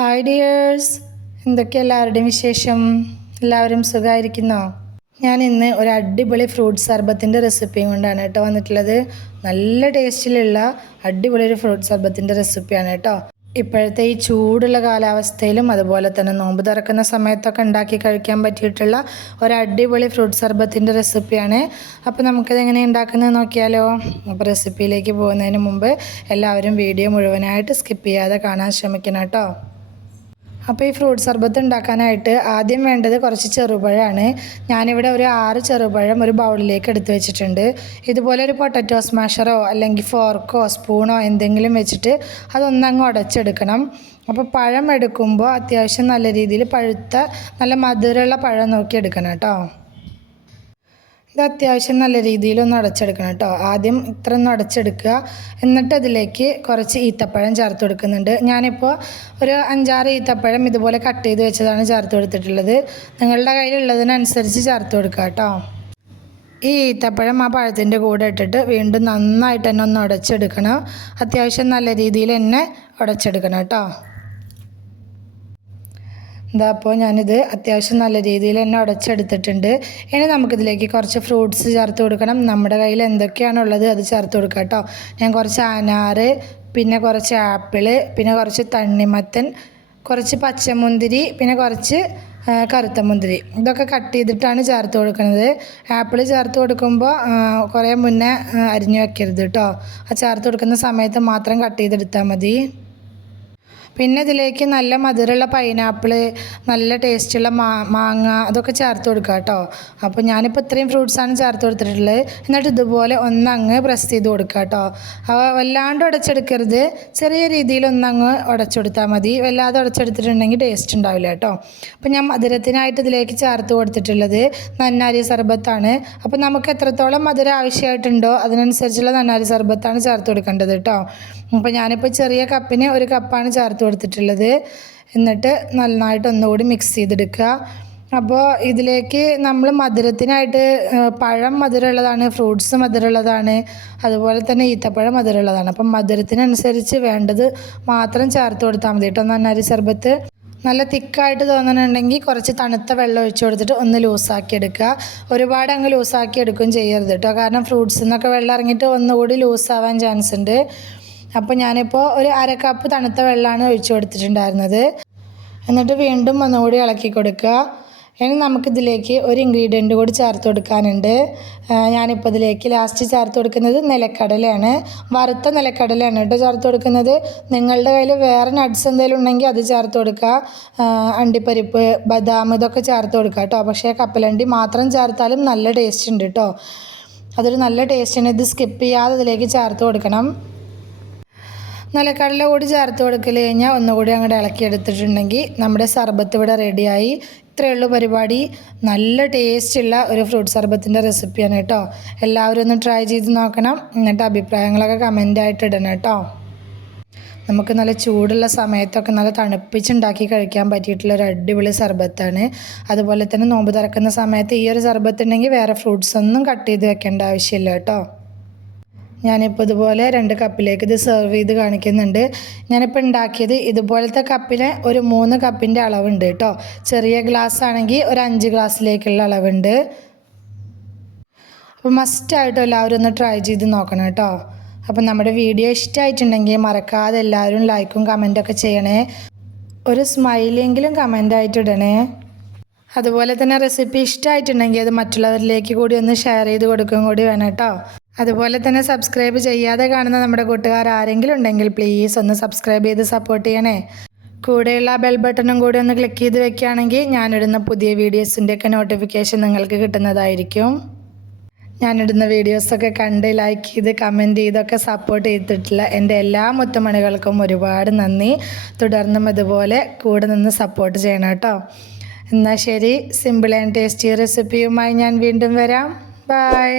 Hi dears. എന്തൊക്കെ എല്ലാവരുടെയും വിശേഷം? എല്ലാവരും സുഖമായിരിക്കുന്നോ? ഞാൻ ഇന്ന് ഒരു അടിപൊളി ഫ്രൂട്ട് സർബത്തിന്റെ റെസിപ്പിയും കൊണ്ടാണ് കേട്ടോ വന്നിട്ടുള്ളത്. നല്ല ടേസ്റ്റിലുള്ള അടിപൊളി ഒരു ഫ്രൂട്ട് സർബത്തിന്റെ റെസിപ്പിയാണ് കേട്ടോ. ഇപ്പോഴത്തെ ഈ ചൂടുള്ള കാലാവസ്ഥയിലും അതുപോലെ തന്നെ നോമ്പ് തുറക്കുന്ന സമയത്തൊക്കെ ഉണ്ടാക്കി കഴിക്കാൻ പറ്റിയിട്ടുള്ള ഒരു അടിപൊളി ഫ്രൂട്ട് സർബത്തിന്റെ റെസിപ്പിയാണ് അപ്പോൾ നമുക്കത് എങ്ങനെ ഉണ്ടാക്കുന്നത് നോക്കിയാലോ. അപ്പോൾ റെസിപ്പിയിലേക്ക് പോകുന്നതിന് മുമ്പ് എല്ലാവരും വീഡിയോ മുഴുവനായിട്ട് സ്കിപ്പ് ചെയ്യാതെ കാണാൻ ശ്രമിക്കണം കേട്ടോ. അപ്പോൾ ഈ ഫ്രൂട്ട് സർബത്ത് ഉണ്ടാക്കാനായിട്ട് ആദ്യം വേണ്ടത് കുറച്ച് ചെറുപഴമാണ്. ഞാനിവിടെ ഒരു ആറ് ചെറുപഴം ഒരു ബൗളിലേക്ക് എടുത്ത് വെച്ചിട്ടുണ്ട്. ഇതുപോലെ ഒരു പൊട്ടറ്റോ സ്മാഷറോ അല്ലെങ്കിൽ ഫോർക്കോ സ്പൂണോ എന്തെങ്കിലും വെച്ചിട്ട് അതൊന്നങ്ങ് ഉടച്ചെടുക്കണം. അപ്പോൾ പഴം എടുക്കുമ്പോൾ അത്യാവശ്യം നല്ല രീതിയിൽ പഴുത്ത നല്ല മധുരമുള്ള പഴം നോക്കി എടുക്കണം കേട്ടോ. ഇത് അത്യാവശ്യം നല്ല രീതിയിൽ ഒന്ന് അടച്ചെടുക്കണം കേട്ടോ. ആദ്യം ഇത്ര ഒന്ന് അടച്ചെടുക്കുക. എന്നിട്ട് അതിലേക്ക് കുറച്ച് ഈത്തപ്പഴം ചേർത്ത് കൊടുക്കുന്നുണ്ട്. ഞാനിപ്പോൾ ഒരു അഞ്ചാറ് ഈത്തപ്പഴം ഇതുപോലെ കട്ട് ചെയ്ത് വെച്ചതാണ് ചേർത്ത് കൊടുത്തിട്ടുള്ളത്. നിങ്ങളുടെ കയ്യിലുള്ളതിനനുസരിച്ച് ചേർത്ത് കൊടുക്കുക കേട്ടോ. ഈ ഈത്തപ്പഴം ആ പഴത്തിന്റെ കൂടെ ഇട്ടിട്ട് വീണ്ടും നന്നായിട്ട് തന്നെ ഒന്ന് ഉടച്ചെടുക്കണം അത്യാവശ്യം നല്ല രീതിയിൽ തന്നെ ഉടച്ചെടുക്കണം കേട്ടോ. എന്താ അപ്പോൾ ഞാനിത് അത്യാവശ്യം നല്ല രീതിയിൽ തന്നെ ഉടച്ചെടുത്തിട്ടുണ്ട്. ഇനി നമുക്കിതിലേക്ക് കുറച്ച് ഫ്രൂട്ട്സ് ചേർത്ത് കൊടുക്കണം. നമ്മുടെ കയ്യിൽ എന്തൊക്കെയാണുള്ളത് അത് ചേർത്ത് കൊടുക്കുക കേട്ടോ. ഞാൻ കുറച്ച് അനാറ് പിന്നെ കുറച്ച് ആപ്പിൾ പിന്നെ കുറച്ച് തണ്ണിമത്തൻ കുറച്ച് പച്ചമുന്തിരി പിന്നെ കുറച്ച് കറുത്ത മുന്തിരി. ഇതൊക്കെ കട്ട് ചെയ്തിട്ടാണ് ചേർത്ത് കൊടുക്കുന്നത്. ആപ്പിൾ ചേർത്ത് കൊടുക്കുമ്പോൾ കുറേ മുന്നേ അരിഞ്ഞു വെക്കരുത് കേട്ടോ. ആ ചേർത്ത് കൊടുക്കുന്ന സമയത്ത് മാത്രം കട്ട് ചെയ്തെടുത്താൽ മതി. പിന്നെ ഇതിലേക്ക് നല്ല മധുരമുള്ള പൈനാപ്പിൾ നല്ല ടേസ്റ്റുള്ള മാ മാങ്ങ അതൊക്കെ ചേർത്ത് കൊടുക്കുക കേട്ടോ അപ്പോൾ ഞാനിപ്പോൾ ഇത്രയും ഫ്രൂട്ട്സാണ് ചേർത്ത് കൊടുത്തിട്ടുള്ളത്. എന്നിട്ട് ഇതുപോലെ ഒന്നങ്ങ് പ്രസ് ചെയ്ത് കൊടുക്കുക കേട്ടോ വല്ലാണ്ട് ഉടച്ചെടുക്കരുത് ചെറിയ രീതിയിൽ ഒന്നങ്ങ് ഉടച്ചെടുത്താൽ മതി. വല്ലാതെ ഉടച്ചെടുത്തിട്ടുണ്ടെങ്കിൽ ടേസ്റ്റ് ഉണ്ടാവില്ല കേട്ടോ അപ്പോൾ ഞാൻ മധുരത്തിനായിട്ട് ഇതിലേക്ക് ചേർത്ത് കൊടുത്തിട്ടുള്ളത് നന്നാരി സർബത്താണ്. അപ്പോൾ നമുക്ക് എത്രത്തോളം മധുരം ആവശ്യമായിട്ടുണ്ടോ അതിനനുസരിച്ചുള്ള നന്നാരി സർബത്താണ് ചേർത്ത് കൊടുക്കേണ്ടത് കേട്ടോ അപ്പോൾ ഞാനിപ്പോൾ ചെറിയ കപ്പിന് ഒരു കപ്പാണ് ചേർത്ത് കൊടുത്തിട്ടുള്ളത്. എന്നിട്ട് നന്നായിട്ട് ഒന്നുകൂടി മിക്സ് ചെയ്തെടുക്കുക. അപ്പോൾ ഇതിലേക്ക് നമ്മൾ മധുരത്തിനായിട്ട് പഴം മധുരമുള്ളതാണ് ഫ്രൂട്ട്സ് മധുരമുള്ളതാണ് അതുപോലെ തന്നെ ഈത്തപ്പഴം മധുരമുള്ളതാണ്. അപ്പം മധുരത്തിനനുസരിച്ച് വേണ്ടത് മാത്രം ചേർത്ത് കൊടുത്താൽ മതി കേട്ടോ നന്നാരി സർബത്ത്. നല്ല തിക്കായിട്ട് തോന്നുന്നുണ്ടെങ്കിൽ കുറച്ച് തണുത്ത വെള്ളം ഒഴിച്ചു കൊടുത്തിട്ട് ഒന്ന് ലൂസാക്കി എടുക്കുക. ഒരുപാട് അങ്ങ് ലൂസാക്കി എടുക്കുകയും ചെയ്യരുത് കേട്ടോ. കാരണം ഫ്രൂട്ട്സിൽ നിന്നൊക്കെ വെള്ളം ഇറങ്ങിയിട്ട് ഒന്നുകൂടി ലൂസാവാൻ ചാൻസ് ഉണ്ട്. അപ്പോൾ ഞാനിപ്പോൾ ഒരു അര കപ്പ് തണുത്ത വെള്ളമാണ് ഒഴിച്ചു കൊടുത്തിട്ടുണ്ടായിരുന്നത്. എന്നിട്ട് വീണ്ടും ഒന്നുകൂടി ഇളക്കി കൊടുക്കുക. ഇനി നമുക്കിതിലേക്ക് ഒരു ഇൻഗ്രീഡിയന്റ് കൂടി ചേർത്ത് കൊടുക്കാനുണ്ട്. ഞാനിപ്പോൾ ഇതിലേക്ക് ലാസ്റ്റ് ചേർത്ത് കൊടുക്കുന്നത് നിലക്കടലയാണ്. വറുത്ത നിലക്കടലയാണ് കേട്ടോ ചേർത്ത് കൊടുക്കുന്നത്. നിങ്ങളുടെ കയ്യിൽ വേറെ നട്ട്സ് എന്തെങ്കിലും ഉണ്ടെങ്കിൽ അത് ചേർത്ത് കൊടുക്കുക. അണ്ടിപ്പരിപ്പ് ബദാം ഇതൊക്കെ ചേർത്ത് കൊടുക്കുക കേട്ടോ. പക്ഷേ കപ്പലണ്ടി മാത്രം ചേർത്താലും നല്ല ടേസ്റ്റ് ഉണ്ട് കേട്ടോ. അതൊരു നല്ല ടേസ്റ്റിന് ഇത് സ്കിപ്പ് ചെയ്യാതെ ഇതിലേക്ക് ചേർത്ത് കൊടുക്കണം. നിലക്കടല കൂടി ചേർത്ത് കൊടുക്കൽ കഴിഞ്ഞാൽ ഒന്നുകൂടി അങ്ങോട്ട് ഇളക്കിയെടുത്തിട്ടുണ്ടെങ്കിൽ നമ്മുടെ സർബത്ത് ഇവിടെ റെഡിയായി ഇത്രയേ ഉള്ളൂ പരിപാടി. നല്ല ടേസ്റ്റുള്ള ഒരു ഫ്രൂട്ട് സർബത്തിന്റെ റെസിപ്പിയാണ് കേട്ടോ. എല്ലാവരും ഒന്ന് ട്രൈ ചെയ്ത് നോക്കണം. എന്നിട്ട് അഭിപ്രായങ്ങളൊക്കെ കമന്റായിട്ട് ഇടണം കേട്ടോ. നമുക്ക് നല്ല ചൂടുള്ള സമയത്തൊക്കെ നല്ല തണുപ്പിച്ചുണ്ടാക്കി കഴിക്കാൻ പറ്റിയിട്ടുള്ള ഒരു അടിപൊളി സർബത്താണ്. അതുപോലെ തന്നെ നോമ്പ് തുറക്കുന്ന സമയത്ത് ഈ ഒരു സർബത്ത് ഉണ്ടെങ്കിൽ വേറെ ഫ്രൂട്ട്സ് ഒന്നും കട്ട് ചെയ്ത് വെക്കേണ്ട ആവശ്യമില്ല കേട്ടോ. ഞാനിപ്പോൾ ഇതുപോലെ രണ്ട് കപ്പിലേക്ക് ഇത് സെർവ് ചെയ്ത് കാണിക്കുന്നുണ്ട്. ഞാനിപ്പോൾ ഉണ്ടാക്കിയത് ഇതുപോലത്തെ കപ്പിന് ഒരു മൂന്ന് കപ്പിന്റെ അളവുണ്ട് കേട്ടോ ചെറിയ ഗ്ലാസ് ആണെങ്കിൽ ഒരു അഞ്ച് ഗ്ലാസ്സിലേക്കുള്ള അളവുണ്ട്. അപ്പോൾ മസ്റ്റായിട്ടും എല്ലാവരും ഒന്ന് ട്രൈ ചെയ്ത് നോക്കണം കേട്ടോ അപ്പം നമ്മുടെ വീഡിയോ ഇഷ്ടമായിട്ടുണ്ടെങ്കിൽ മറക്കാതെ എല്ലാവരും ലൈക്കും കമന്റൊക്കെ ചെയ്യണേ. ഒരു സ്മൈലെങ്കിലും കമന്റായിട്ട് ഇടണേ. അതുപോലെ തന്നെ റെസിപ്പി ഇഷ്ടമായിട്ടുണ്ടെങ്കിൽ അത് മറ്റുള്ളവരിലേക്ക് കൂടി ഒന്ന് ഷെയർ ചെയ്ത് കൊടുക്കുകയും കൂടി വേണം കേട്ടോ അതുപോലെ തന്നെ സബ്സ്ക്രൈബ് ചെയ്യാതെ കാണുന്ന നമ്മുടെ കൂട്ടുകാർ ആരെങ്കിലും ഉണ്ടെങ്കിൽ പ്ലീസ് ഒന്ന് സബ്സ്ക്രൈബ് ചെയ്ത് സപ്പോർട്ട് ചെയ്യണേ. കൂടെയുള്ള ബെൽ ബട്ടണും കൂടി ഒന്ന് ക്ലിക്ക് ചെയ്ത് വെക്കുകയാണെങ്കിൽ ഞാനിടുന്ന പുതിയ വീഡിയോസിന്റെയൊക്കെ നോട്ടിഫിക്കേഷൻ നിങ്ങൾക്ക് കിട്ടുന്നതായിരിക്കും. ഞാനിടുന്ന വീഡിയോസൊക്കെ കണ്ട് ലൈക്ക് ചെയ്ത് കമന്റ് ചെയ്തൊക്കെ സപ്പോർട്ട് ചെയ്തിട്ടുള്ള എന്റെ എല്ലാ മുത്തുമണികൾക്കും ഒരുപാട് നന്ദി. തുടർന്നും ഇതുപോലെ കൂടെ നിന്ന് സപ്പോർട്ട് ചെയ്യണം കേട്ടോ. എന്നാൽ ശരി സിമ്പിൾ ആൻഡ് ടേസ്റ്റി റെസിപ്പിയുമായി ഞാൻ വീണ്ടും വരാം. ബൈ